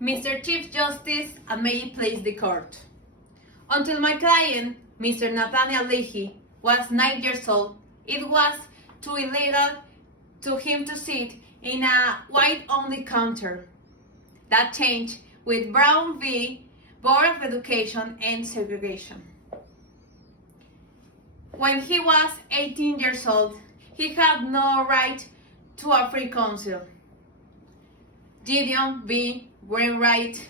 Mr. Chief Justice, and may it please the court. Until my client, Mr. Nathaniel Leahy, was 9 years old, it was too illegal to him to sit in a white-only counter. That changed with Brown v. Board of Education and Segregation. When he was 18 years old, he had no right to a free counsel. Gideon v. Wainwright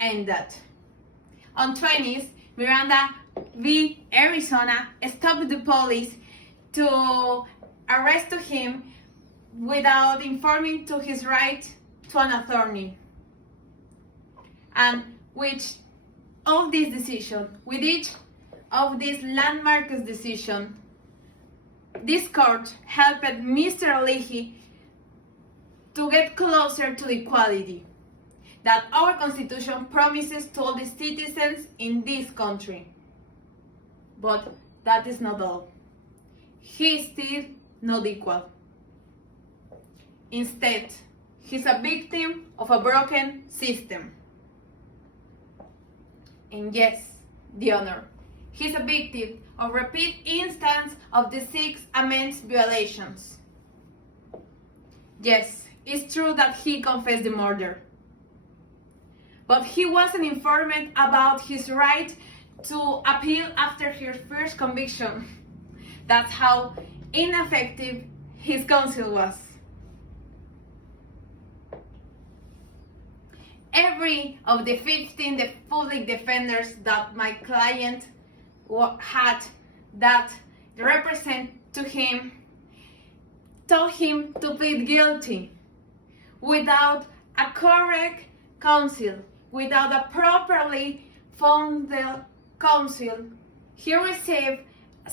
and that. On 20s, Miranda v. Arizona stopped the police to arrest him without informing to his right to an attorney. And with all this decision, with each of these landmark decisions, this court helped Mr. Leahy to get closer to the equality that our Constitution promises to all the citizens in this country. But that is not all. He is still not equal. Instead, he's a victim of a broken system. And yes, the honor. He's a victim of repeat instances of the Sixth Amendment violations. Yes, it's true that he confessed the murder. But he wasn't informed about his right to appeal after his first conviction. That's how ineffective his counsel was. Every of the 15 public defenders that my client had that represent to him told him to plead guilty without a correct counsel, without a properly funded counsel. He received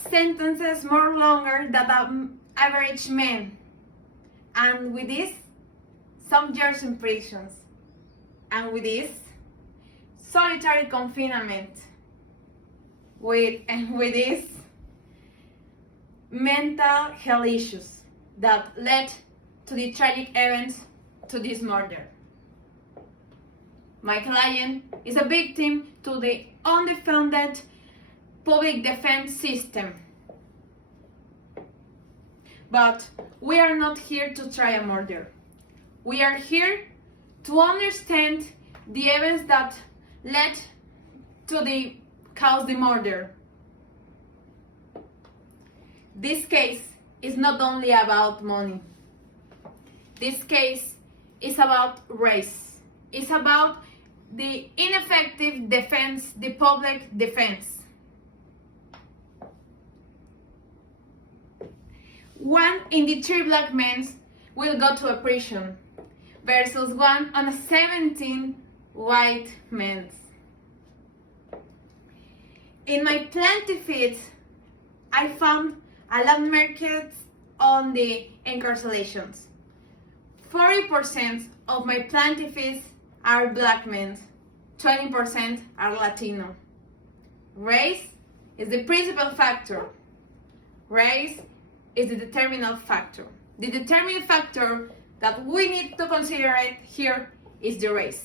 sentences more longer than an average man, and with this, some years in prisons, and with this, solitary confinement, with this, mental health issues that led to the tragic events to this murder. My client is a victim to the undefended public defense system. But we are not here to try a murder. We are here to understand the events that led to cause the murder. This case is not only about money. This case is about race. It's about the ineffective defense, the public defense. One in the 3 black men will go to a prison versus 1 on 17 white men. In my plaintiffs, I found a landmark on the incarcerations. 40% of my plaintiffs are black men, 20% are Latino. Race is the principal factor. Race is the determinant factor. The determining factor that we need to consider here is the race.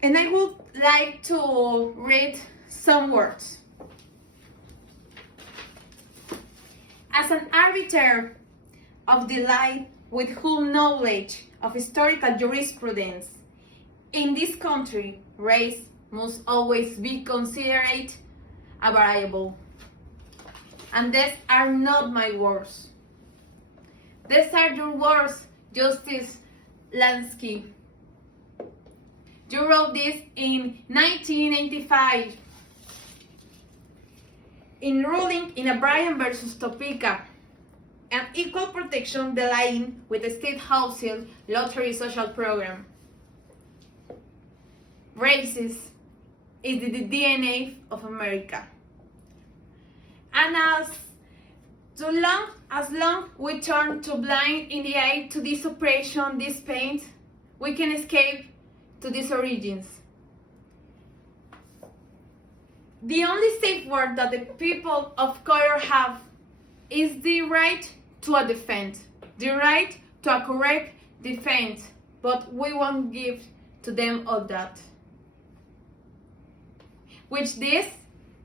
And I would like to read some words. As an arbiter of the line with full knowledge of historical jurisprudence, in this country, race must always be considered a variable. And these are not my words. These are your words, Justice Lansky. You wrote this in 1985 in ruling in O'Brien versus Topeka, an equal protection dealing with the state housing lottery social program. Races is the DNA of America. And as long we turn to blind in the eye to this oppression, this pain, we can escape to these origins. The only safeguard that the people of color have is the right to a defense, the right to a correct defense, but we won't give to them all that. With this,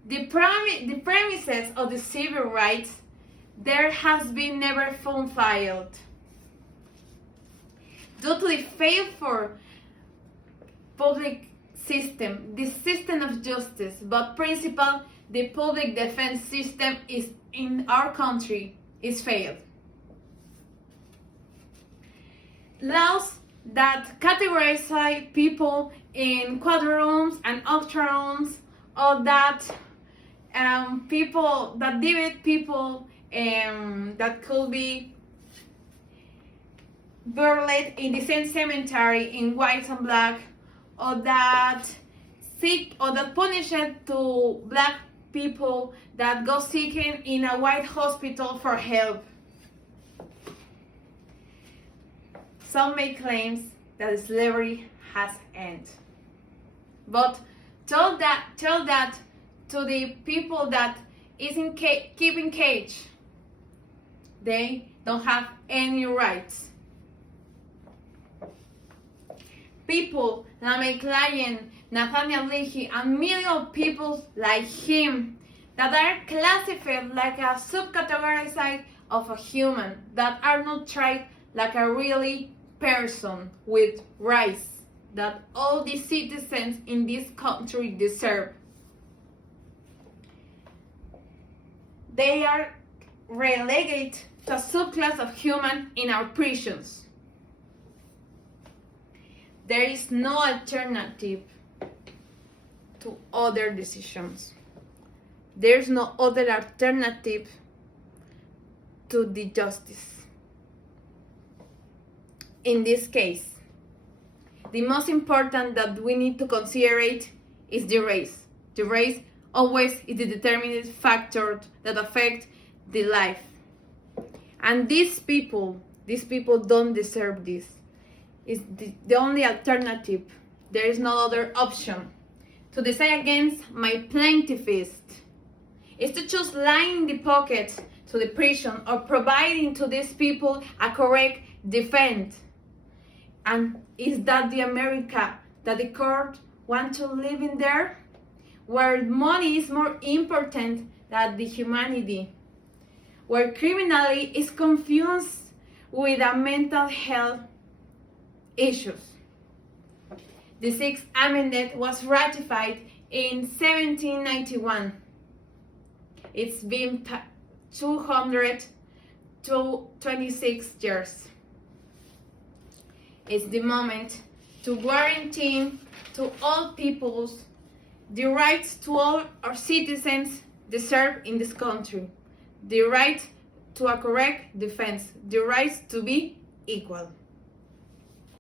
the premises of the civil rights, there has been never fulfilled. Due to the failure for public system, the system of justice, but principle, the public defense system is in our country is failed. Laws that categorize people in quadrooms and octarooms, or that people that divide people that could be buried in the same cemetery in white and black, or that punish to black people that go seeking in a white hospital for help. Some make claims that slavery has ended, but tell that to the people that is keep in cage. They don't have any rights. People like my client Nathaniel Leahy and millions of people like him that are classified like a subcategory of a human, that are not treated like a really person with rights that all the citizens in this country deserve. They are relegated to a subclass of human in our prisons. There is no alternative to other decisions. There is no other alternative to the justice. In this case, the most important that we need to consider is the race. The race always is the determining factor that affects the life. And these people don't deserve this. It's the only alternative. There is no other option. To decide against my plaintiffs is to choose lying in the pocket to the prison or providing to these people a correct defense. And is that the America that the court want to live in there? Where money is more important than the humanity. Where criminality is confused with a mental health issues. The Sixth Amendment was ratified in 1791. It's been 226 years. It's the moment to guarantee to all peoples the rights to all our citizens deserve in this country. The right to a correct defense, the right to be equal.